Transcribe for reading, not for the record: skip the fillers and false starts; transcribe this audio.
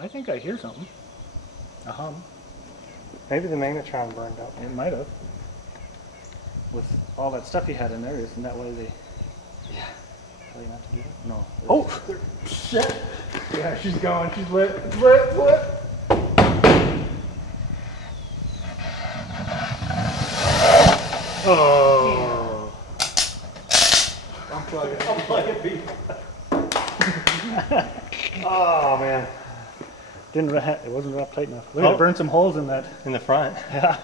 I think I hear something. A hum. Maybe the magnetron burned up. It might have. With all that stuff you had in there, isn't that why they tell you not to do that? No. Oh! Shit! Yeah, she's going. She's lit. Lit. Oh! Unplug it. Oh, man. It wasn't wrapped tight enough. Look, it burned some holes in that. In the front. Yeah.